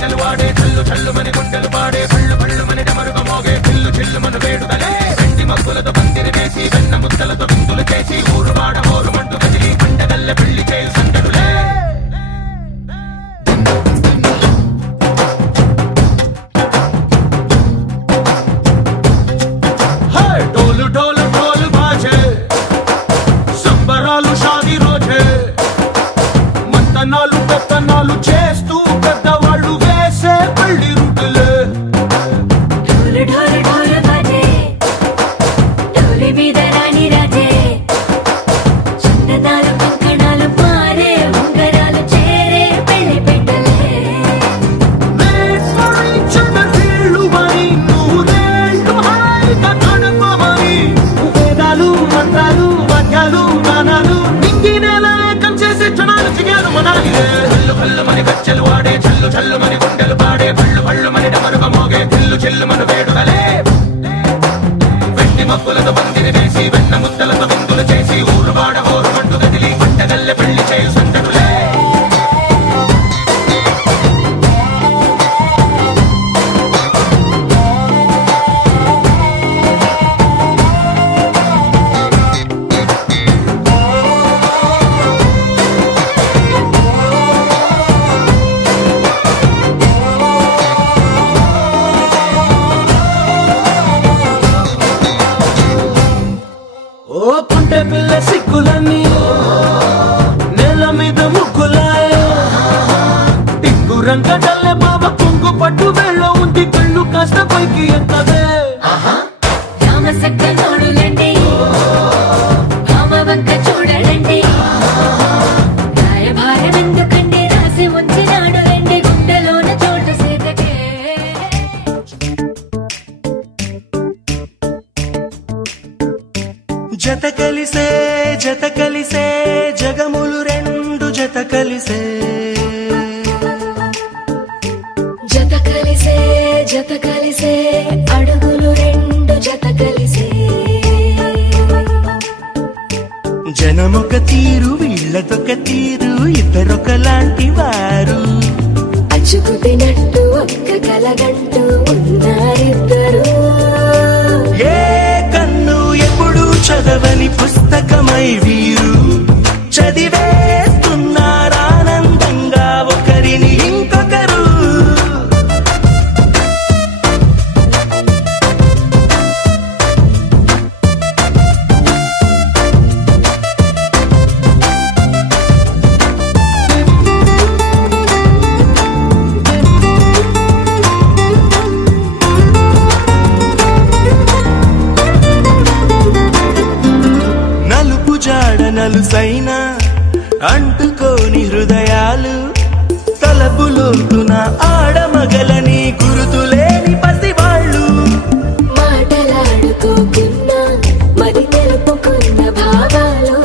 గజ్జలు వాడే చల్లు చల్లు మని గుండెలు పాడే పళ్ళు పళ్ళు మని డమరుగ మోగే పిల్లు చిల్లు మను వేడుదలే వెండి మగ్గులతో పందిరి వేసి వెన్న ముద్దలతో విందులు చేసి ఊరు వాడ హోరు మంటు కదిలి పండగల్ల పెళ్లి చేయు సందడులే ढोल ढोल ढोल बाजे संबरालु शादी रोजे मंतनालु पेतनालु చేస్తూ పెద్దవాళ్ళు వేసే పెళ్లి రుటులే ढोल ढोल ढोल बाजे ढोली మీద రాణి రాజే చందనాలు కంకణాలు పారే ఉంగరాలు చేరే పెళ్లి పెట్టలే వీళ్ళు మరి నూరేళ్ళు హాయిగా గడపమని వేదాలు మంత్రాలు వాక్యాలు గానాలు నింగినేల ఏకం చేసి క్షణాలు చిగారు మనాలి హల్లు హల్లు మని గజ్జలు వాడే చల్లు చల్లు మని గుండెలు పాడే పళ్ళు పళ్ళు మని డమరుగ మోగే పిల్లు చిల్లు మను వేడుదలే వెండి మబ్బులతో పందిరి వేసి వెన్న ముద్దలతో విందులు చేసి ఊరు వాడ హోరు మంటు కదిలి పంటగల్లె పెళ్లి చేయు సందడులే ఓ పుంటె పిల్ల సిక్కులన్నీ నేల మీద ముగ్గులాయ టింగు రంగడల్లె బాబ కుంగు పట్టు వెళ్ళ ఉంది కళ్ళు కాస్త పైకి ఎత్తదే రామ సక్క నోడులండి రామ వంక చూడలండి రాయభారం ఎందుకండి రాసి ఉంచినాడు ఎండి గుండెలోన చోటు సీతకే జత కలిసే జగములు రెండు జత కలిసే జత కలిసే అడుగులు రెండు జత కలిసే జనమొక తీరు వీళ్ళదొక తీరు ఇద్దరొకలాంటి వారు అచ్చుకు తినట్టు ఒక్క కలగంటూ ఉన్నారిద్దరు ఏ కన్ను ఎప్పుడు చదవని పుస్తకమై వీరు చదివేస్తున్నారానందంగా ఒకరిని ఇంకొకరు నలుపు జాడ నలుసైన అంటుకోని హృదయాలు తలపులోతున ఆడమగలని గురుతులేని పసివాళ్ళు మాటలాడుకోకున్నా మరి తెలుపుకున్న భావాలు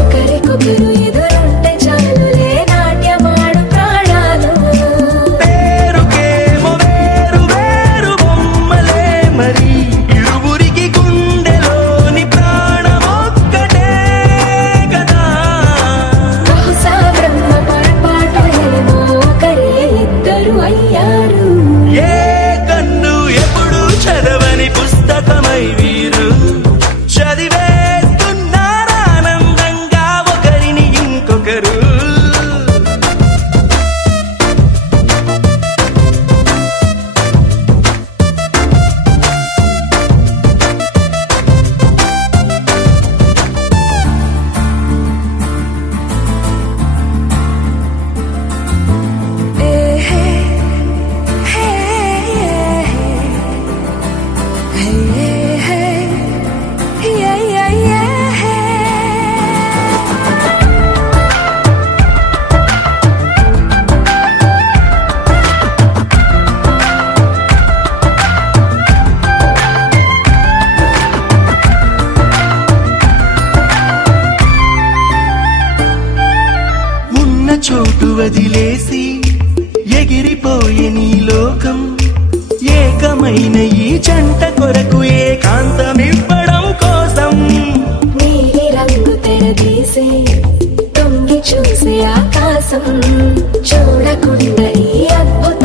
ఒకరికొకరు ఎదురుంటే చాలులే నాట్యమాడు ప్రాణాలు పేరుకేమో వేరు వేరు బొమ్మలే మరి ఇరువురికి గుండెలోని ప్రాణమొక్కటే కదా బహుశా బ్రహ్మ పొరపాటు ఏమో ఒకరే ఇద్దరు అయ్యారు ఏ కన్ను ఎప్పుడు చదవని పుస్తకమై వీరు చదివేస్తున్నారానందంగా ఒకరిని ఇంకొకరు ఉన్న చోటు వదిలేసి ఎగిరిపోయే నీ లోకం ఏకమైన ఈ జంట కొరకు ఏకాంతమివ్వడం కోసం నీలి రంగు తెరదీసే తొంగి చూసే ఆకాశం చూడకుండా ఈ అద్భుత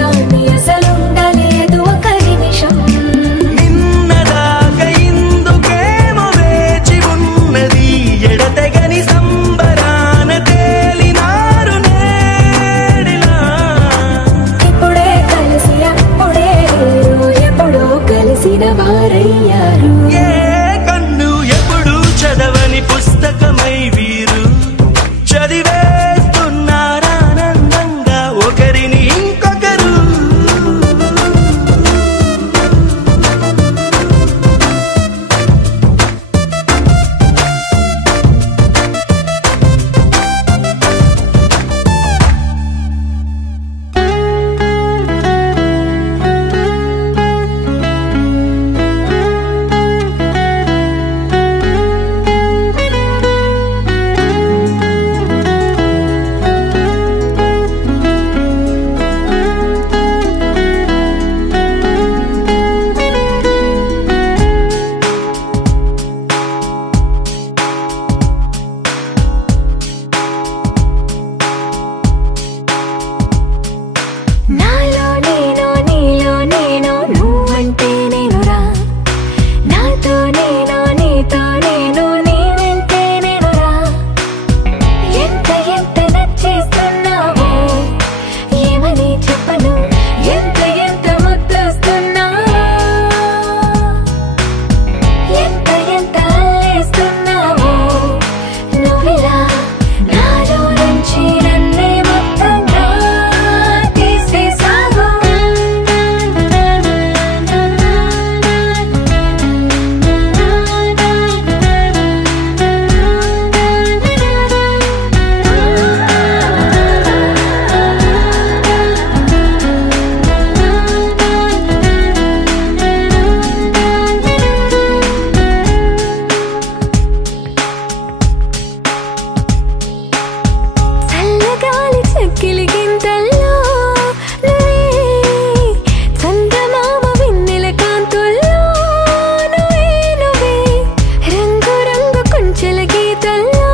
పాటల్లో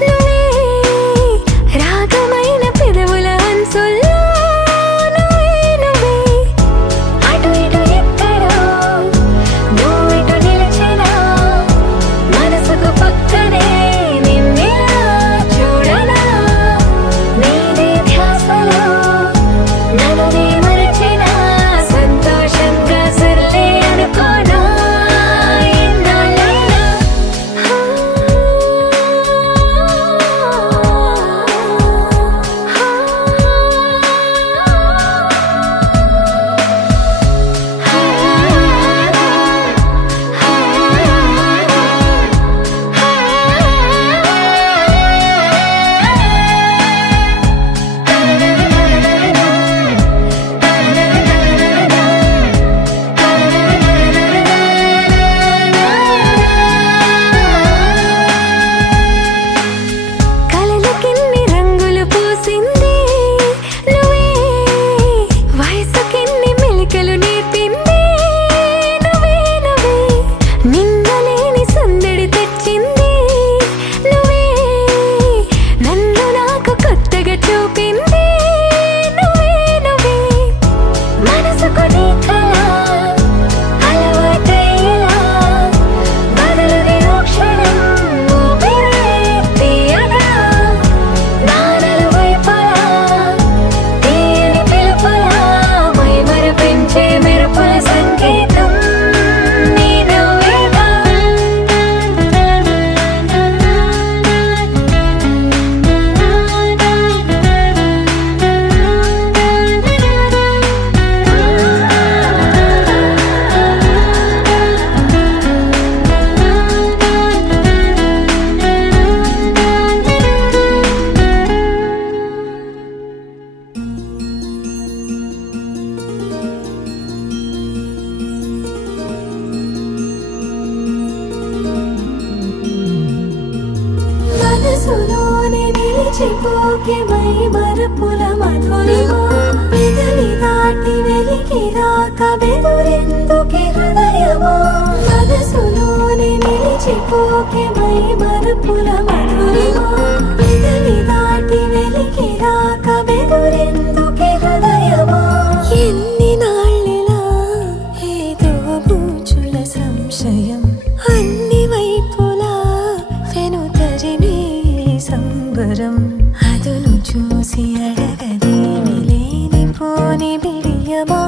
నువ్వే రాగమైన పెదవుల హంసుల్లో నువ్వే నువ్వే అటు ఇటు ఎక్కడో నువ్వు ఇటు నిలిచినా మనసుకు పక్కనే నిన్నిలా చూడనా నీదే ధ్యాసలో నన్ను నీ మరచినా సంతోషంగా సర్లే అనుకోనా ఎన్నాళ్ళైనా కలలకెన్ని రంగులు పూసింది నువ్వే వయసుకెన్ని మెలికలు నేర్పింది నువ్వే నువ్వే నిన్నలేని సందడి తెచ్చింది నువ్వే నన్ను నాకు కొత్తగా చూపింది నువ్వే నువ్వే మనసుకు నీ కళ అలవాటయ్యేలా బదులుని ఓ క్షణం ఊపిరే తీయగా నా నలువైపులా తీయని పిలుపులా మైమరపించే మెరుపుల సంగీతం నీ నువ్వేగా మనసులోనే నిలిచిపోకే మైమరపుల మధురిమా పెదవి దాటి వెలికి రాక బెదురెందుకే హృదయమా మనసులోనే నిలిచిపోకే మైమరపుల మధురిమా పెదవి దాటి వెలికి రాక బెదురెందుకే హృదయమా ఎన్ని నాళ్ళిలా ఏదో బూచుల సంశయం అన్ని వైపులా వెనుతరినే సంబరం అదును చూసి అడగదేమి లేనిపోని బిడియమా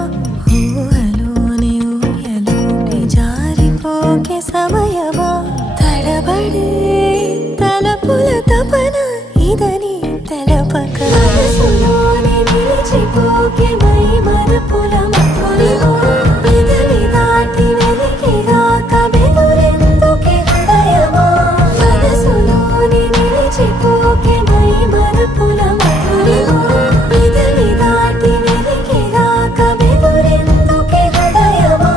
ఊహలోని ఊయలోకి జారిపోకే సమయమా తడబడే తలపుల తపన ఇదని తెలపక మనసులోనే నిలిచిపోకే మైమరపుల మధురిమా పెదవి దాటి వెలికి రాక బెదురెందుకే హృదయమా మనసులోనే నిలిచిపోకే మైమరపుల మధురిమా పెదవి దాటి వెలికి రాక బెదురెందుకే హృదయమా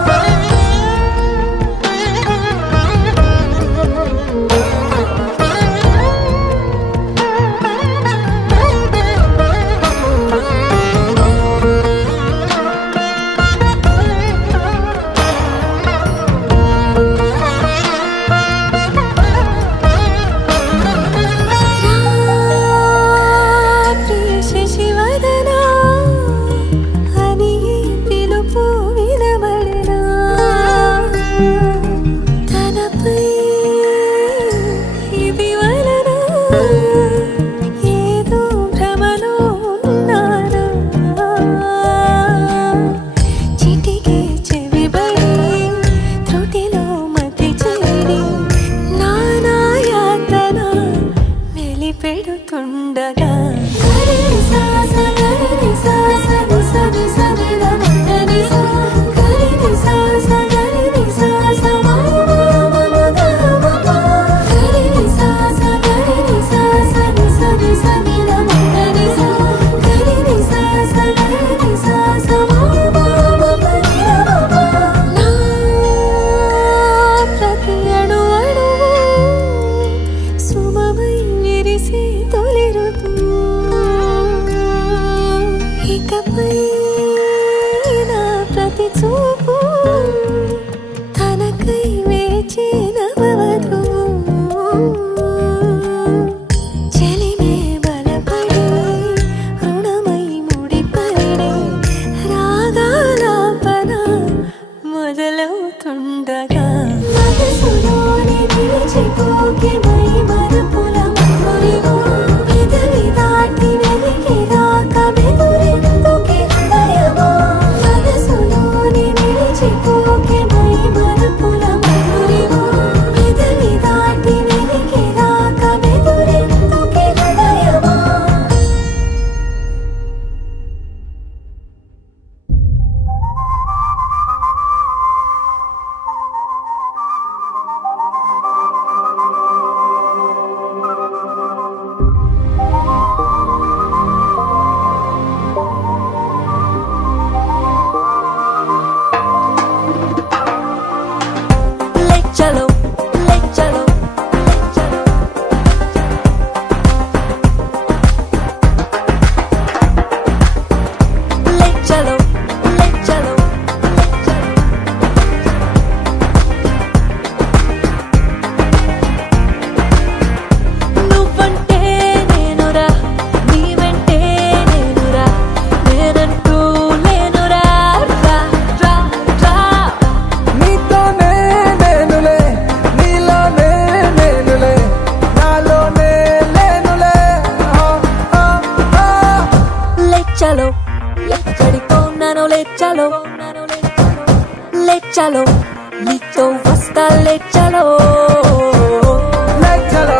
తొలి ఋతువు నన్ను లేచలో లేచలో నీతో వస్తా లేచలో లేచలో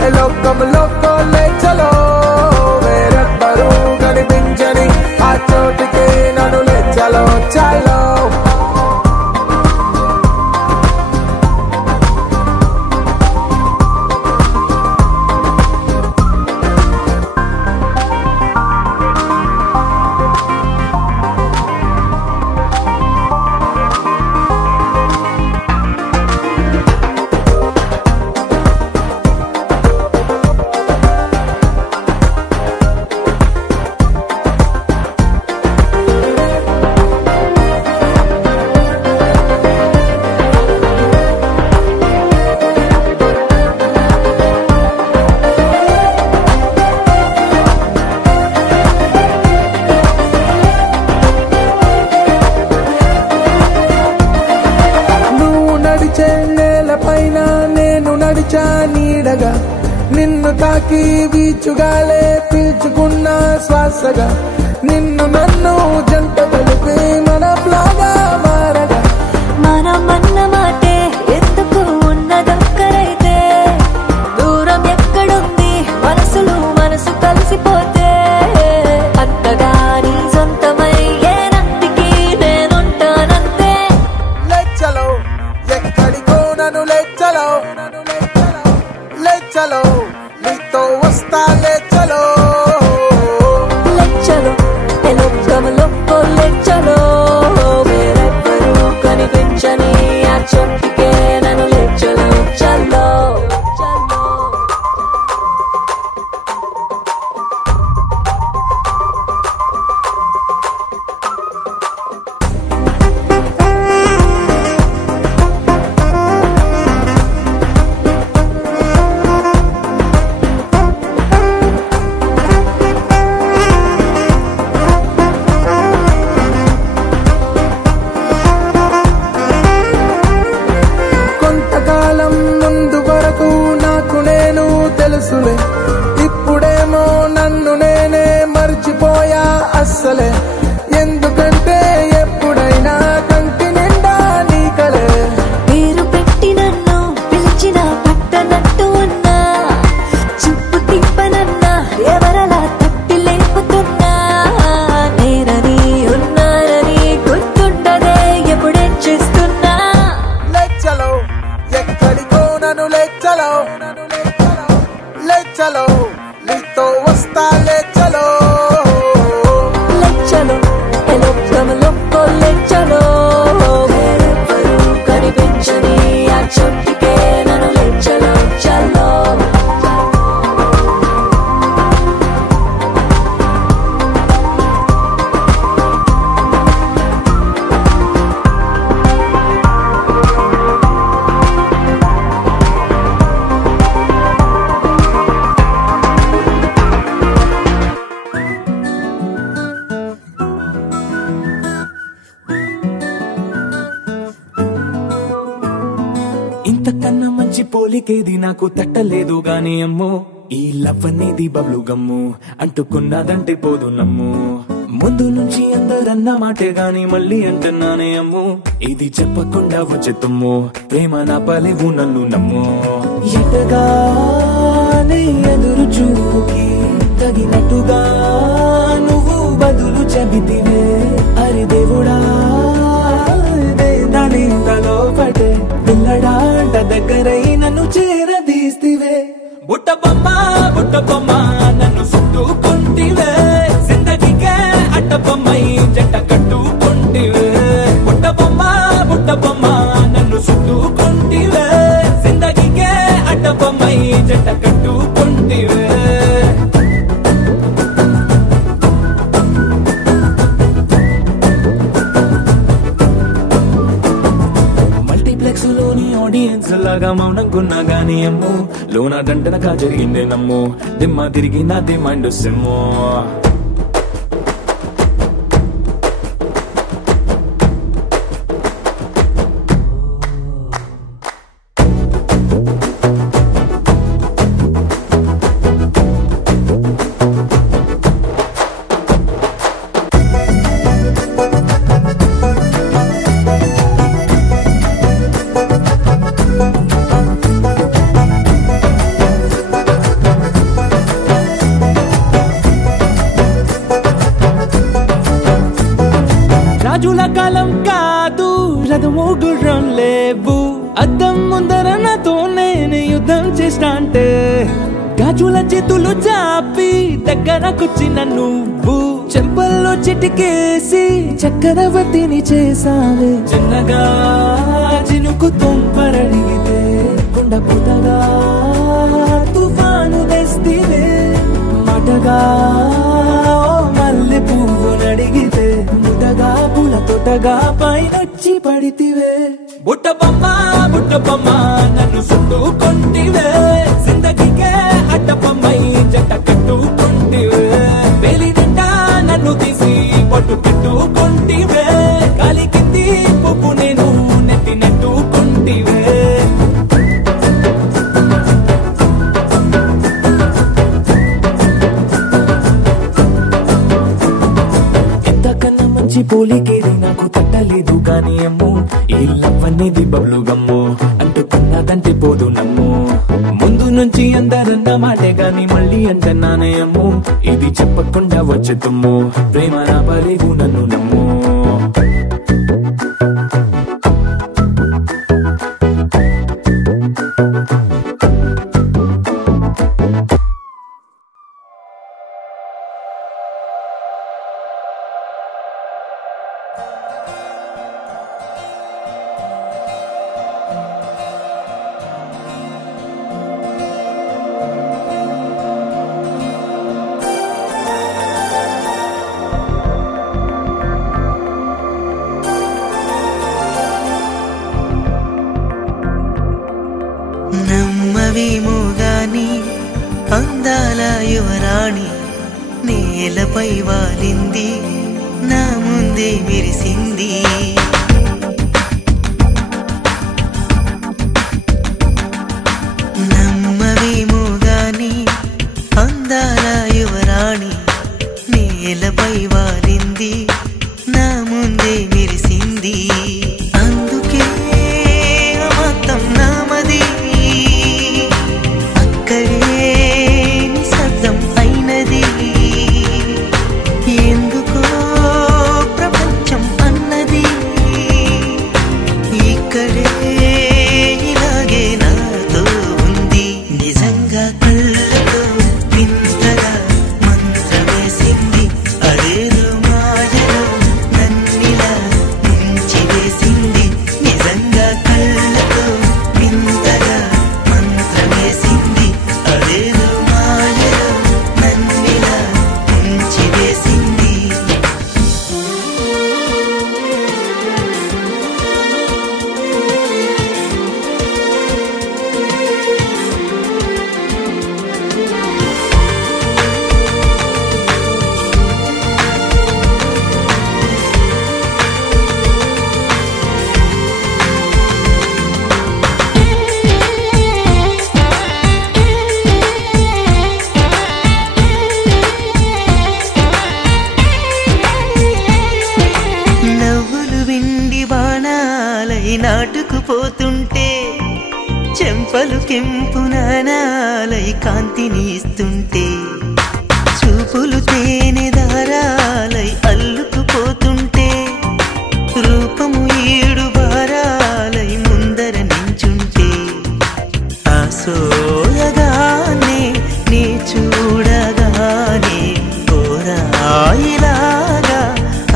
ఏ లోకం లోకో లేచలో వేరెవ్వరూ కనిపించని ఆ చోటికి నన్ను లేచలో చలో నేలపైన నేను నడిచా నీడగా నిన్ను తాకి వీచుగాలే పీల్చుకున్న శ్వాసగా నిన్ను నన్ను జంట కలిపి మన ప్లాగా మారగా మనమన్న మాటే ఎందుకు ఉన్నదొక్కరైతే దూరం ఎక్కడుంది మనసులు మనసు కలిసిపోతే అంతగా నీ సొంతమై ఏనంటికి నేనుంటానంతే లేచలో ఎక్కడికో నన్ను లేచలో లేచలో నీతో వస్తా లేచలో లేచలో ఎలోకమలో లేచలో వేరెవ్వరూ కనిపించని ఆ చోటికే నన్ను లేచలో చలో కొంతకాలం ముందు వరకు నాకు నేను తెలుసులే ఇప్పుడేమో నన్ను నేనే మర్చిపోయా అస్సలే ఎందుకంటే ఎప్పుడైనా కంటి నిండా నీ కలే పేరు పెట్టి నన్ను పిలిచిన పట్టనట్టు ఉన్నా చూపు తిప్పనన్నా ఎవరలా తట్టి లేపుతున్నా నేనని ఉన్నానని గుర్తుండదే ఎప్పుడేం చేస్తున్నా లేచలో ఎక్కడికో నన్ను లేచలో లేచలో నీతో వస్తా లేచలో లేచలో ఎలోకమలో లేచలో వేరెవ్వరూ కనిపించని ఆ చోటికే నన్ను లేచలో చలో ఇంతకన్నా మంచి పోలికేది నాకు తట్టలేదు గాని అమ్మో ఈ లవ్ అనేది బబ్లు గమ్ము అంటుకున్నదంటే పోదు నమ్ము ముందు నుంచి అందరన్న మాటే గాని మళ్ళీ అంటున్నానే అమ్ము ఇది చెప్పకుండా వచ్చే తుమ్ము ప్రేమ నా పలేవు నన్ను నమ్ము ఎటగానే ఎదురు చూకి తగినట్టుగా నువ్వు బదులు చెబితివే అరే దేవుడా దాని తలో పడే పిల్లడాంట దగ్గరై నన్ను చేరదీస్తివే బుట్ట బొమ్మ నన్ను చుట్టుకుంటివే జిందగీకే అట్ట బొమ్మై జంట కట్టుకుంటివే బుట్ట బొమ్మ నన్ను చుట్టుకుంటివే జిందగీకే అట్ట బొమ్మై జంట కట్టుకుంటివే లోని ఆడియన్స్ లాగా మౌనంకున్నా గానీ అమ్ము లోన దండనగా జరిగిందే నమ్ము దిమ్మ తిరిగి నాది మైండ్ సిమ్ము రాజుల కాలం కాదు, రథము గుర్రం లేవు. అద్దం ముందర నాతో నేను యుద్ధం చేస్తా అంటే గాజుల చేతులు చాపి దగ్గరకొచ్చిన నువ్వు చెంపల్లో చిటికేసి చక్రవర్తిని చేసావే. చిన్నగా చినుకు తుంపరడిగితే కుండ పుటగా తుఫాను తెస్తివే. మాటగా మల్లె పువ్వు నడిగితే ముటగా పూల తోటగా పైనొచ్చి పడితివే. బుట్ట బొమ్మ నన్ను చుట్టుకొంటివే. జిందగీకే అడ్డపమ్మై జంట కట్టుకొంటివే. వేలి నిండా నన్ను తీసి పట్టు పెట్టుకొంటివే. కాలి కింది పువ్వు నేను నెత్తి నెట్టుకొంటివే. ఎంతకన్నా మంచి పోలికేది నాకు తట్టలేదు కానీ అమ్ము, ఈ లవ్ అనేది బబ్లు గమ్ము అంటుకున్నదంటే పోదు నమ్ము. ముందు నుంచి అందరన్న మాటే గాని మళ్ళీ అంటున్నానే అమ్ము, ఇది చెప్పకుండా వచ్చే తుమ్ము. ప్రేమ నా పరేగు నన్ను నమ్ము. నమ్మవేమో గాని అందాల యువరాణి నేలపై వాలింది, నా ముందే మెరిసింది. నమ్మవేమో గాని అందాల యువరాణి నేలపై వాలింది, నా ముందే మెరిసింది. అందుకే మొత్తం నామది, అక్కడే నిశ్శబ్దం అయినది. ఎందుకో ప్రపంచం అన్నది ఇక్కడే ఇలాగే నాతో ఉంది. నిజంగా కళ్ళతో వింతగా మంత్రమేసింది, అదేదో మాయలో నన్నిలా ముంచి వేసింది. నిజంగా కళ్ళతో వింతగా మంత్రమేసింది, అదేదో మాయలో నన్నిలా ముంచి వేసింది. నవ్వులు విండి బాణాలై నాటుకుపోతుంటే, చెంపలు కెంపు నాణాలై కాంతిని ఇస్తుంటే, చూపులు తేనె దారాలై అల్లుకుపోతుంటే, రూపము ఏడు బారాలై ముందర నించుంటే, ఆ సోయగానే నీ చూడగానే కోరాయిలాగా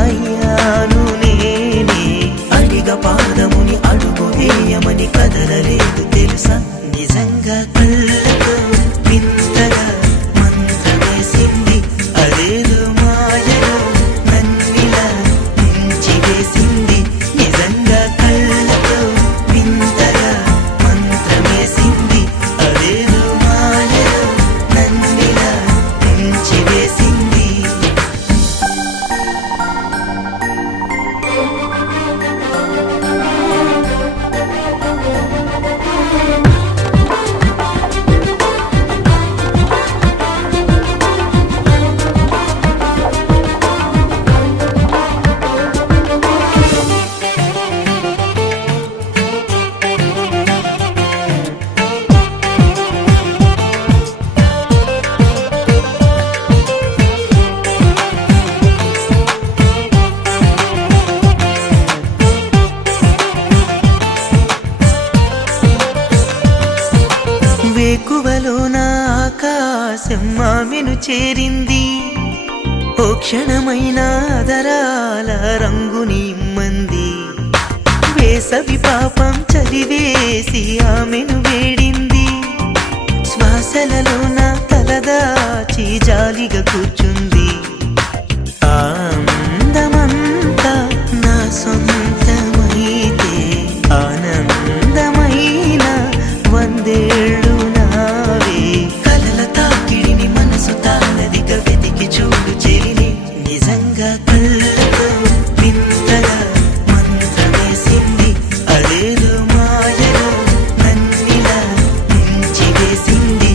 అయ్యాను నేనే. అడిగ పాదముని అడుగు వేయమని కదలలేదు తెలుసా. నిజంగా కళ్ళతో వింతగా మంత్రమేసింది, అదేదో మాయలో నన్నిలా ముంచి వేసింది. నిజంగా కళ్ళతో వింతగా మంత్రమేసింది, అదేదో వేకువలోన ఆకాశం ఆమెను చేరింది ఓ క్షణమైన దరాల రంగుని ఇమ్మంది వేసవి పాపం చలివేసి ఆమెను వేడింది శ్వాసలలోన తలదాచి జాలిగా కూర్చుంది ఆనందమంతా నా సొంతమైతే ఆనందమైన వందేళ్ళు నావే కలల తాకిడిని మనసు తానదిగా వెతికి చూడు చెలిని నిజంగా కళ్ళతో వింతగా మంత్రమేసింది అదేదో మాయలో నన్నిలా ముంచి వేసింది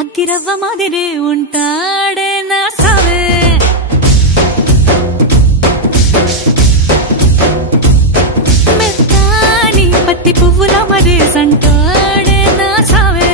అగ్గిరవ్వ మాదిరే ఉంటాడే నా సావే మెత్తాని పత్తి పువ్వుల మరే సంటాడే నా సావే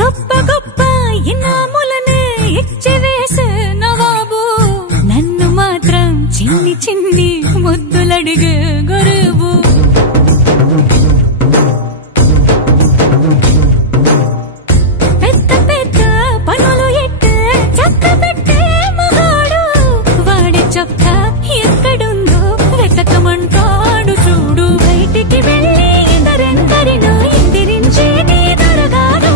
గొప్ప గొప్ప ఇనాములనే ఇచ్చి వేసే నవాబు నన్ను మాత్రం చిన్ని చిన్ని ముద్దులడిగే గరువు పెద్ద పెద్ద పనులు ఎట్టే చక్క పెట్టే మగాడు వాడి చొక్క ఎక్కడుందో వెతకమంటాడు చూడు బయటికి వెళ్ళి ఎందరెందరినో ఎదిరించేది దొరగాడు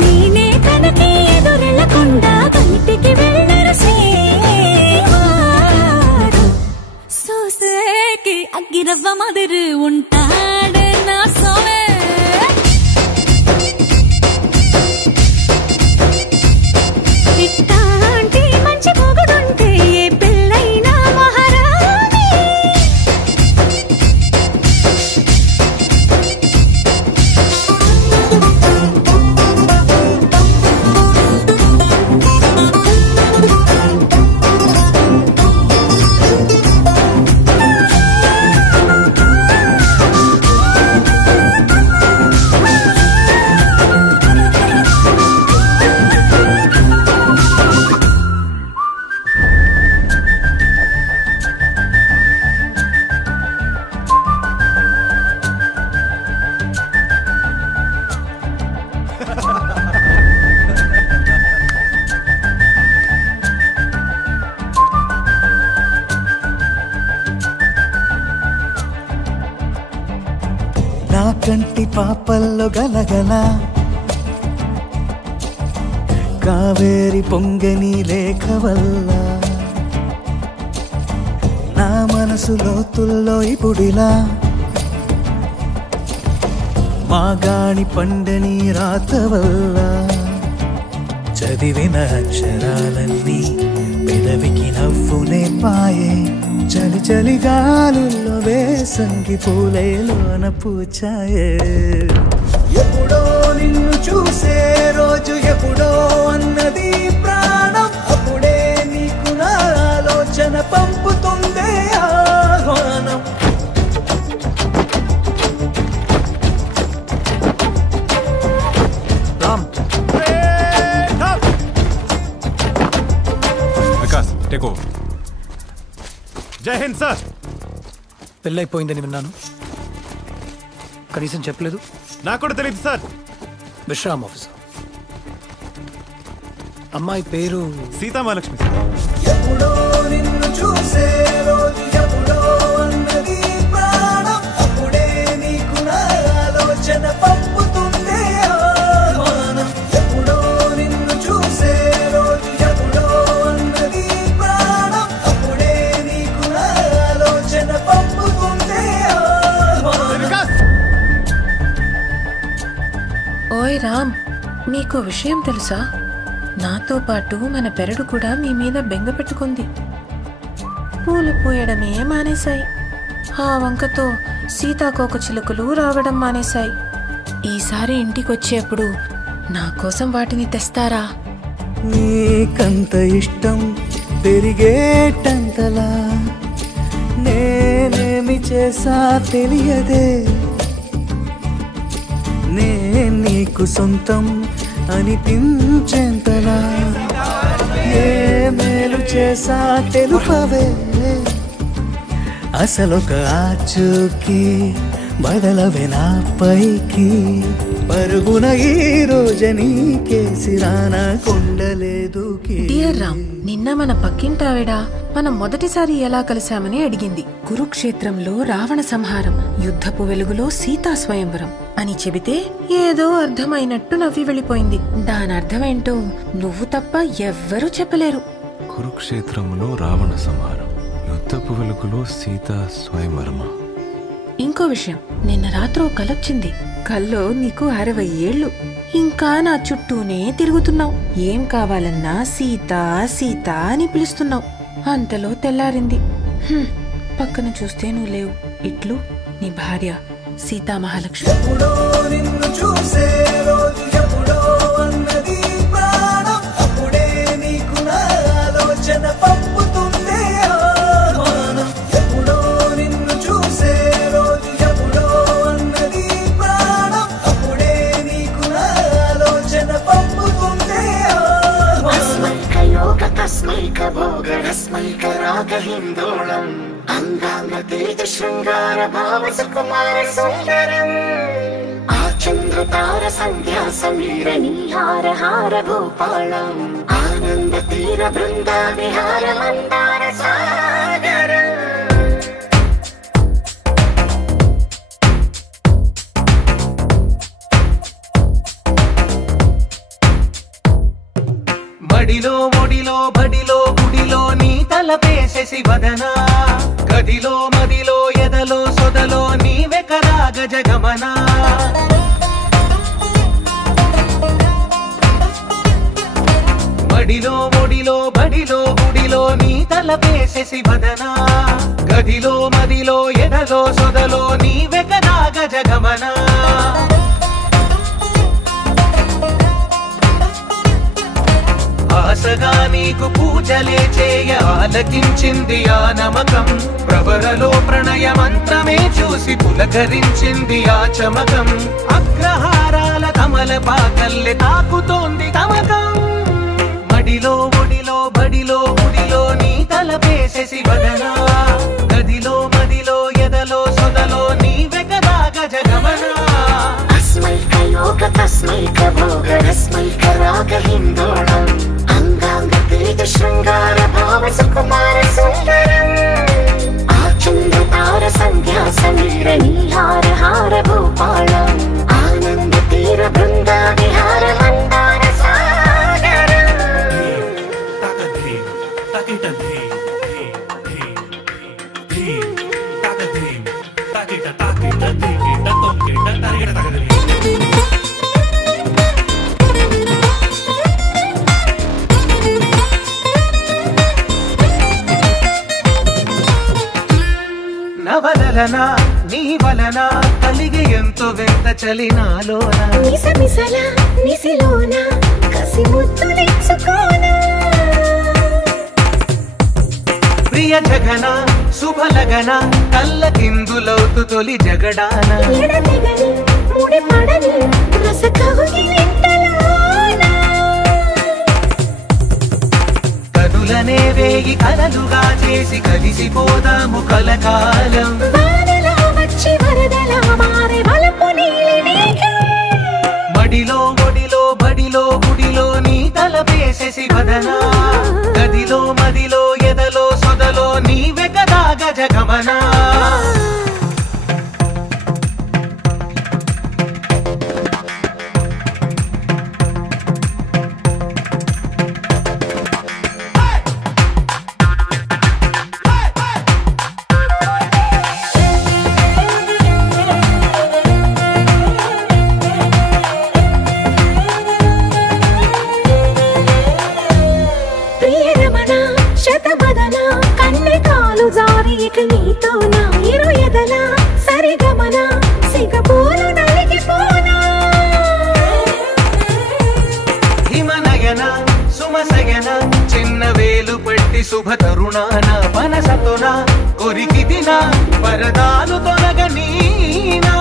నేనే తనకి ఎదురెళ్ళకుండా బయటికి వెళ్ళరు శ్రీవాడు సోసేకి అగ్గిరవ్వ మదిరి ఉంటాడే నా సోమే ఇట్టాంటి మంచి పొగడుంటే ఏ పిల్లైనా మహారాణి నా కంటి పాపల్లో గలగల కావేరి పొంగని లేఖ వల్ల నా మనసు లోతుల్లో ఇప్పుడిలా మాగాణి పండని రాత వల్ల చదివిన అక్షరాలన్నీ పెదవికి నవ్వునే పాయే చలి చలి గాలుల్లో వేసంగి పూలేలోన పూచాయే ఎప్పుడో నిన్ను చూసే రోజు ఎప్పుడో అన్నది ప్రాణం అప్పుడే నీకు నా ఆలోచన పంపుతుందే ఆహ్వానం వికాస్ టేక్ ఓవర్. జై హింద్ సార్. పెళ్ళైపోయిందని విన్నాను, కనీసం చెప్పలేదు. నాకు కూడా తెలియదు సార్. విశ్రామ్ ఆఫీసర్. అమ్మాయి పేరు సీతామహాలక్ష్మి సార్. ఎప్పుడో నిన్ను చూసే రోజు ఎప్పుడో అన్నది ప్రాణం అప్పుడే నీకు నా ఆలోచన పంపుతుందే ఆహ్వానం ఎప్పుడో నిన్ను చూసే రోజు ఎప్పుడో అన్నది ప్రాణం అప్పుడే నీకు నా ఆలోచన పంపుతుందే ఆహ్వానం. ఓయ్ రామ్, నీకో విషయం తెలుసా? నాతో పాటు మన పెరడు కూడా మీ మీద బెంగ పెట్టుకుంది. పూలు పూయడమే మానేశాయి. ఆ వంకతో సీతాకోక చిలుకలు రావడం మానేశాయి. ఈసారి ఇంటికొచ్చేప్పుడు నా కోసం వాటిని తెస్తారా? నీకంత ఇష్టం పెరిగేటంతలా నేనేమి చేసా తెలియదే నే నీకు సొంతం అనిపించేంతలా ఏ మేలు చేసా తెలుపవే అసలొక ఆచూకి బదలవే నా పైకి పరుగున ఈ రోజు నీకేసి రానా కొండలేదు. డియర్ రామ్, నిన్న మన పక్కింటావిడ మనం మొదటిసారి ఎలా కలిశామని అడిగింది. కురుక్షేత్రంలో రావణ సంహారం, యుద్ధపు వెలుగులో సీతా స్వయంవరం అని చెబితే ఏదో అర్థమైనట్టు నవ్వి వెళ్ళిపోయింది. దాని అర్థమేంటో నువ్వు తప్ప ఎవ్వరూ చెప్పలేరు. కురుక్షేత్రంలో రావణ సంహారం, యుద్ధపు వెలుగులో సీతా స్వయంవరమా? ఇంకో విషయం, నిన్న రాత్రి ఓ కలొచ్చింది. కల్లో నీకు 60 ఏళ్ళు, ఇంకా నా చుట్టూనే తిరుగుతున్నావు. ఏం కావాలన్నా సీత సీత అని పిలుస్తున్నావు. అంతలో తెల్లారింది. పక్కన చూస్తే నువ్వు లేవు. ఇట్లు నీ భార్య సీతా మహాలక్ష్మి. ఎప్పుడో నిన్ను చూసే రోజు ఎప్పుడో అన్నది ప్రాణం అప్పుడే నీకు నా ఆలోచన పంపుతుందే ఆహ్వానం ఎప్పుడో నిన్ను చూసే రోజు ఎప్పుడో అన్నది ప్రాణం అప్పుడే నీకు నా తస్మైక భోగరస్మైక రాగహిందోళం అంగాంగ తేజ శృంగార భావ సుకుమార సుందరం ఆచంద్రతార సంధ్యా సమీర నీహార హార భూపాళం ఆనంద తీర బృంద విహార మందార సాగరం మడిలో ఒడిలో బడిలో గుడిలో నీ తలపేసేసి వదనా గదిలో మదిలో ఎదలో సొదలో నీవే కదా గజగమనా మడిలో ఒడిలో బడిలో గుడిలో నీ తలపేసేసి వదనా గదిలో మదిలో ఎదలో సొదలో నీవే కదా గజగమనా ఆశగా నీకు పూజలే చేయ ఆలకించింది ఆ నమకం ప్రవరలో ప్రణయ మంత్రమే చూసి పులకరించింది ఆ చమకం అగ్రహారాల కమల పాకల్లె తాకుతోంది తమకం మడిలో ఒడిలో బడిలో గుడిలో నీ తలపేసేసి వదనా గదిలో మదిలో ఎదలో సొదలో నీవే కదా గజగమనా అస్మైక యోగ తస్మైక భోగరస్మైక రాగహిందోళం అంగాంగ తేజ శృంగార భావ సుకుమార సుందరం ఆచంద్రతార సంధ్యా సమీర నీహార హార భూపాళం ఆనంద తీర బృంద విహార మందార సాగరం నవలన నీ వలన కలిగి ఎంతో వెంత చలినాలోన నిసమిసల నిసిలోన కసి ముద్దులిచ్చుకోన ప్రియ జగన శుభలగన కళ్ళకిందులవుతు తొలి జగడాన ఎడతెగని ముడి పడని రస కౌగిలింతలోన కనులనే వేగి కలలుగా చేసి కలిసిపోదాము కలకాలం వానలా వచ్చి వరదలా మారే వలపు నీలి మేఘం మడిలో ఒడిలో బడిలో గుడిలో నీ తలపేసేసి వదనా గదిలో మదిలో ఎదలో సొదలో నీవే కదా గజగమనా ప్రియరమణ శతబదన కన్నె కాలు జారి ఇక నీతో నా ఇరు ఎదల సరిగమన సిగపోలు నలిగిపోనా హిమనయన సుమసయన చిన్న వేలు పట్టి శుభ తరుణాన పనసతోన కొరికి దిన వరదాలు తొలగనీనా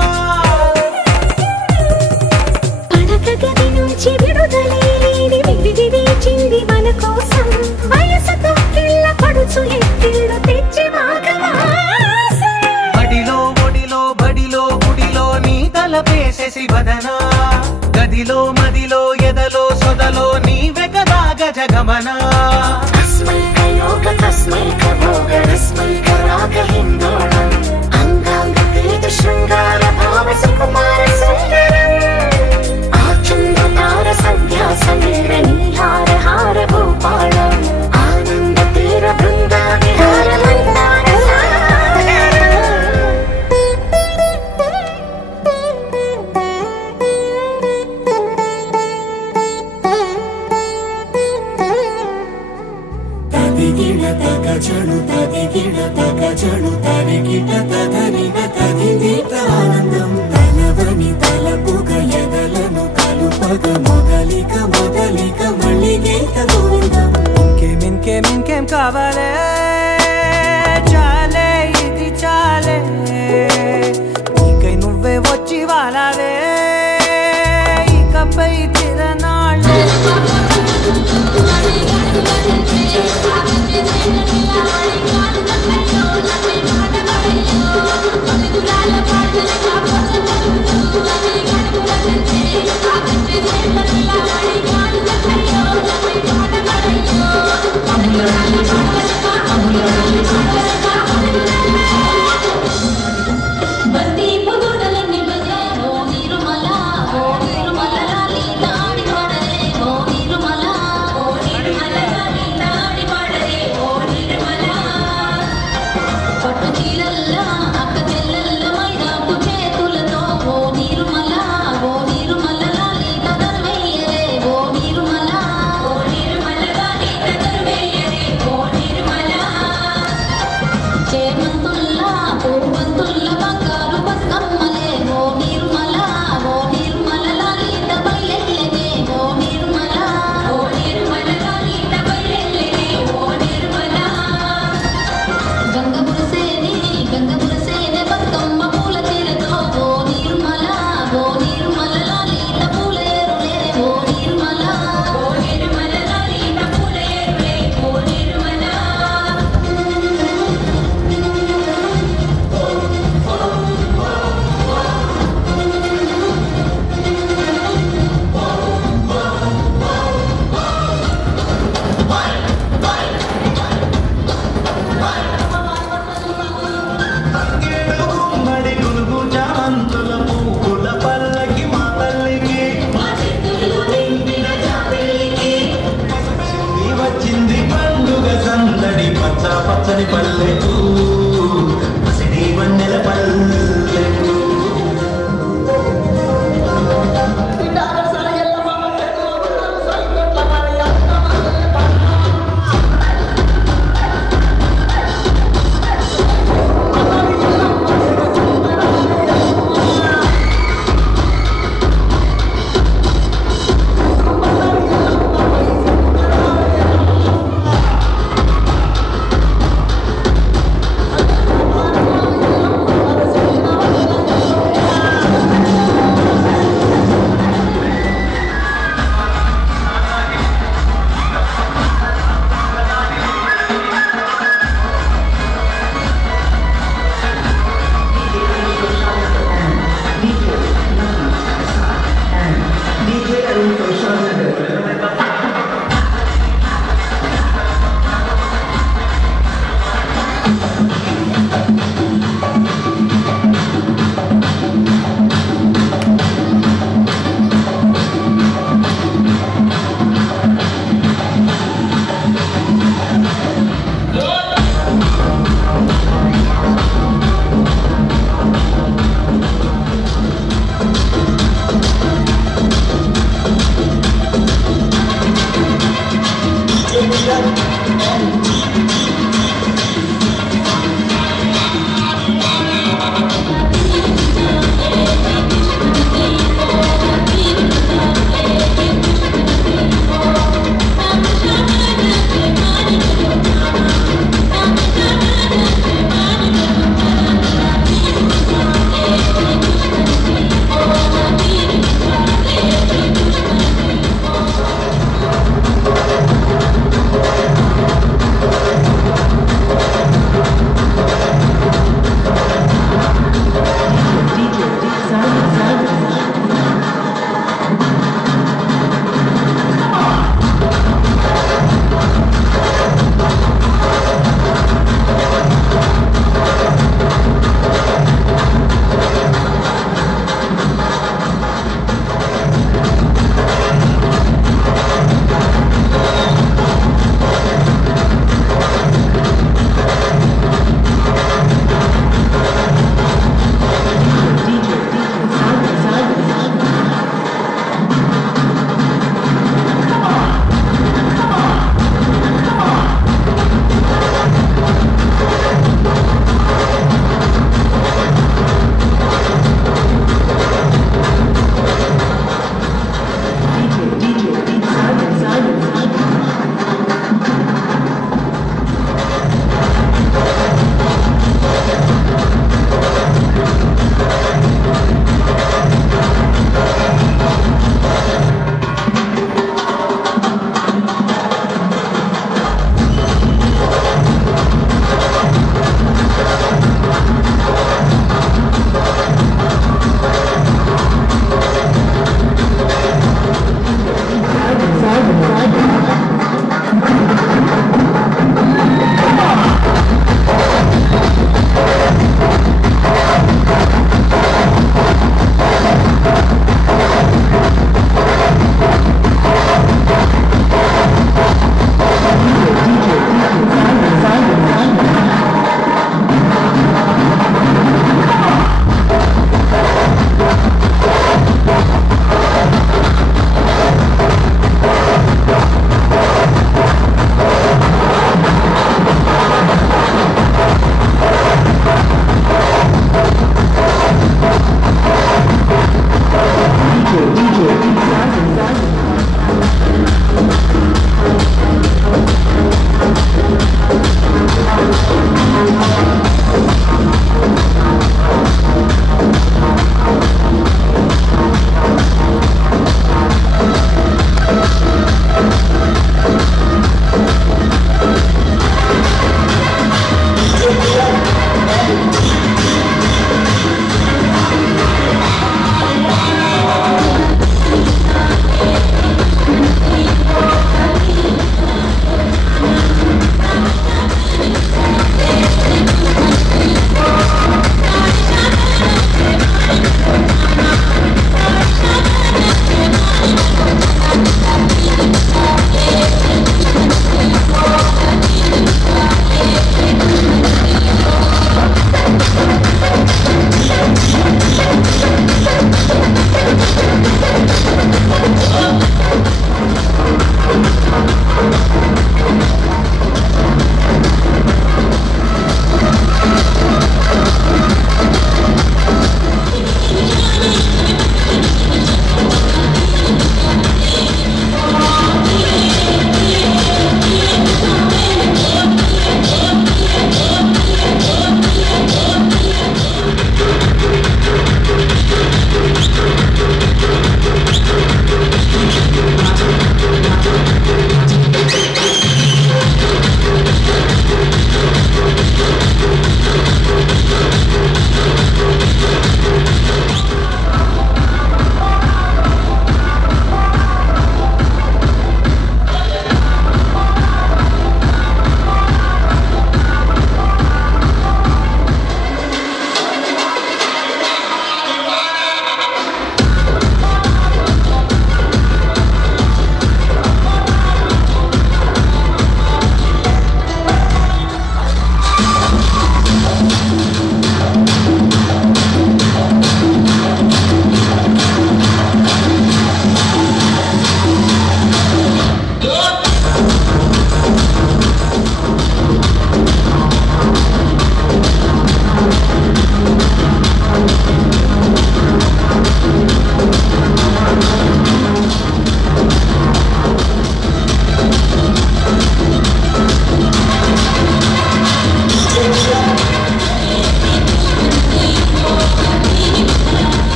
పడక గది నుంచి విడుదలేని విడిది వేచింది మన కోసం వయసుతో కిళ్ళ పడుచు ఎత్తిళ్ళు తెచ్చి మాగవాస మడిలో ఒడిలో బడిలో గుడిలో నీ తలపేసేసి వదనా గదిలో మదిలో ఎదలో సొదలో నీవే కదా గజగమనా తస్మైక యోగ తస్మైక భోగరస్మైక రాగహిందోళం అంగాంగ తేజ శృంగార భావ సుకుమార సుందరం ఆచంద్రతార సంధ్యా సమీర నీహార హార భూపాళం ఆనంద తీర బృంద విహార మందార సాగరం తదిగిడ తగచడు తదిగిడ తగచడు తరిగిట తదరిన తదిదీత ఆనందం తలవని తలపుగ ఎదలను కలుపగ మొదలిక మొదలిక మళ్ళీ గీత గోవిందం ఇంకేం కావాలే చాలే ఇది చాలే నీకై నువ్వే వచ్చి వాలావే ఇకపై తిరనాళ్ళే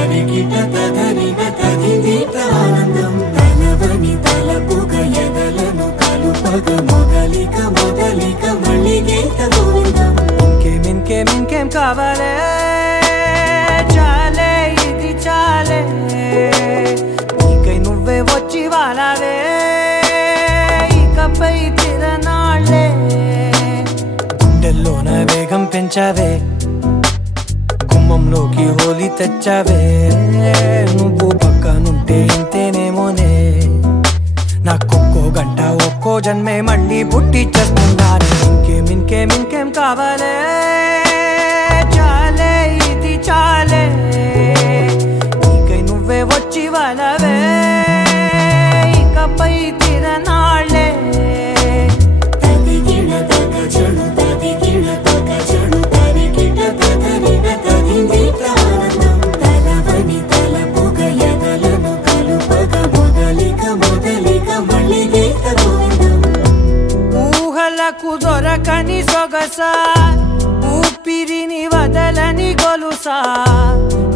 తరికిట తదరిన తదిదిత ఆనందం తలవని తలపుగ ఎదలను కలుపగ మొదలిక మొదలిక మళ్ళీ గీత గోవిందం ఇంకేం కావాలే చాలే ఇది చాలే నీకై నువ్వే వచ్చి వాలావే ఇకపై తిరనాళ్ళే గుండెల్లోన వేగం పెంచావే గుమ్మంలోకి హోలీ తెచ్చావే నువ్వు పక్కనుంటే ఇంతేనేమోనే నాకొక్కో గంట ఒక్కో జన్మే మళ్ళీ పుట్టి చేస్తున్నాను ఇంకేం కావాలే చాలే ఇది చాలే నీకై నువ్వే వచ్చి వాలవే ఇకపై తిరనాళ్ళే తదిగిడ తగ చెడు తదిగిడ తగ చెడు తరికిట తదరిన తదిదిత ఆనందం తలవని తలపుగ ఎదలను కలుపగ మొదలిక మొదలిక మళ్ళీ గీత గోవిందం ఊహలకు దొరకని సొగసా ఊపిరిని వదలని గొలుసా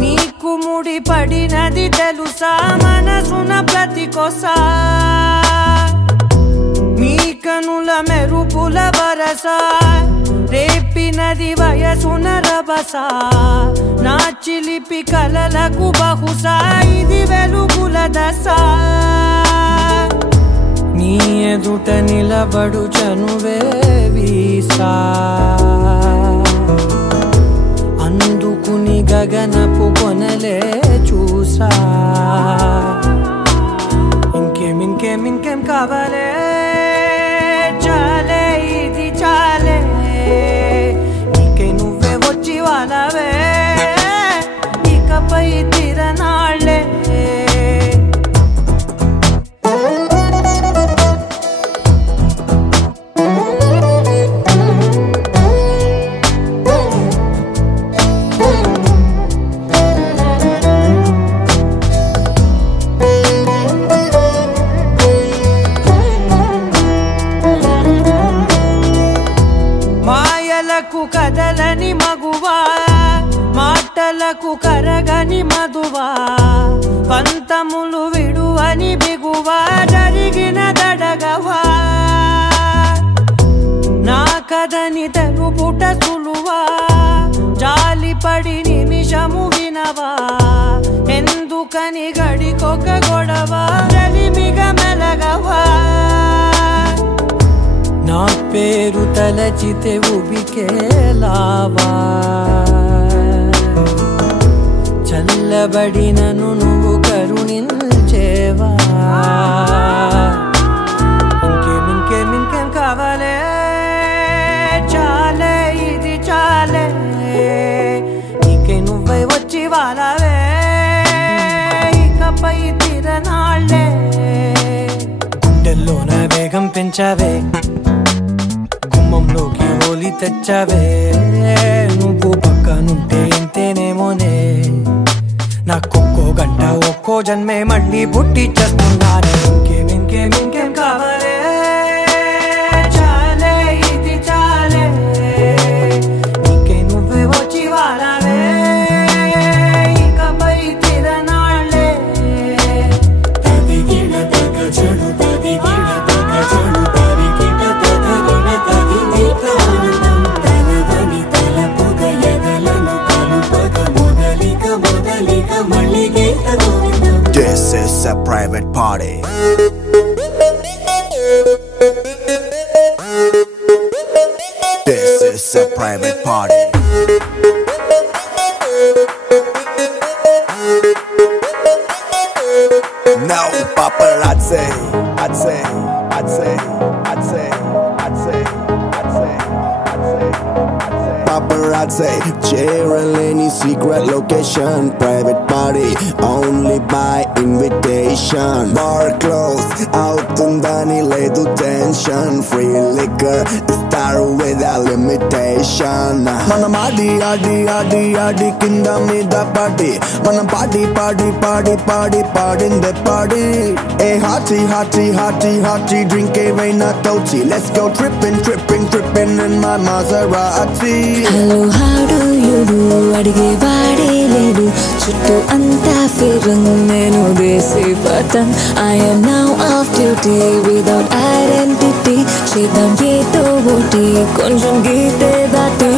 నీకు ముడి పడినది తెలుసా మనసున ప్రతి కొసా నీ కనుల మెరుపుల వరసా రేపినది వయసున రభసా నా చిలిపి కలలకు బహుశా ఇది వెలుగుల దశ నీ ఎదుట నిలబడు చనువే వీసా అందుకుని గగనపు కొనలే చూసా ఇంకేం కావాలే చాలే ఇది చాలే నీకై నువ్వే వచ్చి వాలవే ఇకపై తిరనాళ్ళే మాయలకు కదలని మగువా మాటలకు కరగని మధువా పంతములు విడువని బిగువా జరిగిన దడగవా నా కథని తెలుపుట సులువా జాలిపడి నిమిషము వినవా ఎందుకని గడికొక గొడవ రలిమిగ మెలగవా నా పేరు తలచితే ఉబికేలావా చల్లబడినను నువ్వు కరుణించేవా ఇంకేం కావాలే చాలే ఇది చాలే నీకై నువ్వై వచ్చి వాలవే ఇకపై తిరనాళ్ళే గుండెల్లోన వేగం పెంచావే గుమ్మంలోకి హోలీ తెచ్చావే నువ్వు పక్కనుంటే ఇంతేనేమోనే నాకొక్కో గంట ఒక్కో జన్మే మళ్ళీ పుట్టి చేస్తున్నాను ఇంకేం కావాలే చాలే ఇది చాలే నీకై నువ్వే వచ్చి వాలవే ఇకపై తిరనాళ్ళే తదిగిడ తగ చెడు తదిగిడ తగ చెడు తరికిట తదరిన తదిదిత ఆనందం తలవని తలపుగ ఎదలను కలుపగ మొదలిక మొదలిక మళ్ళీ గీత గోవిందం This is a private party. This is a private party. No paparazzi. I'd say. Paparazzi, cheering any secret location, private party, only by invitation. Bar closed, out undani ledu tension, free liquor, start without limitation. Manam adi kinda mida party, manam party in the party. Hey hearty, drink a rain not touchy. Let's go tripping in my Maserati. Hello how do you do అడిగే వాడే లేడు చుట్టూ అంతా ఫిరంగ్ నేను దేశీ పతంగ్ I am now off duty without identity చేద్దాం ఏదో ఒకటి కొంచెం గీతే దాటి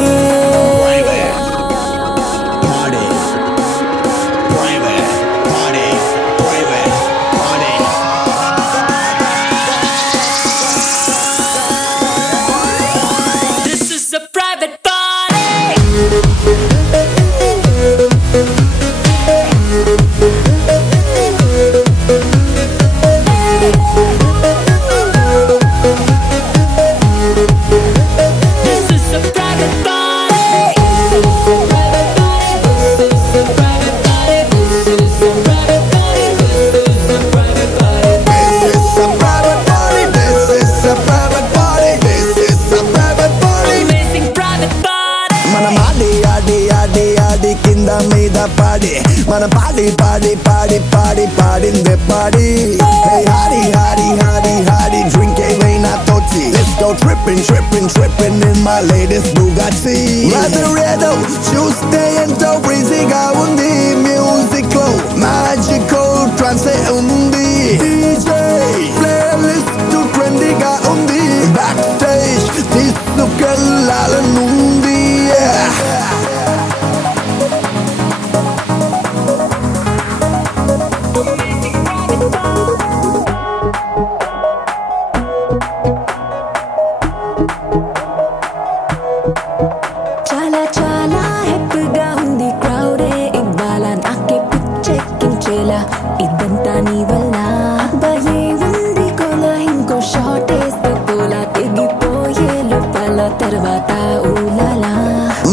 మన పాడి పాడి పాడి పాడి పాడిందే పాడి Hey hardy hardy hardy hardy drink ఏమైనా తోచి Let's go tripping tripping tripping in my latest Bugatti Rather ఏదో చూస్తే ఎంతో breezyగా ఉంది Music లో magical trance ఉంది DJ playlist trendyగా ఉంది Backstage తీసుకెళ్ళాలనుంది చాలా చాలా హ్యాపీగా ఉంది క్రౌడే ఇవాళ నాకే పిచ్చెక్కించేలా ఇదంతా నీ వల్ల అబ్బాయే ఉంది కోలా ఇంకో షాట్ వేస్తే పోలా తెగిపోయే లోపల తర్వాత ఊలాలా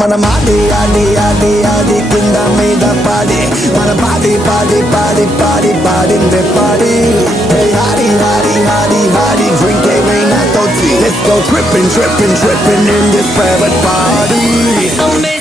మన మాడి ఆడి ఆడి ఆడి కింద మీద పాడి మన పాడి పాడి పాడి పాడి పాడిందే పాడి Hey hardy hardy hardy hardy drink ఏమైనా తోచి Let's go tripping tripping tripping in this private party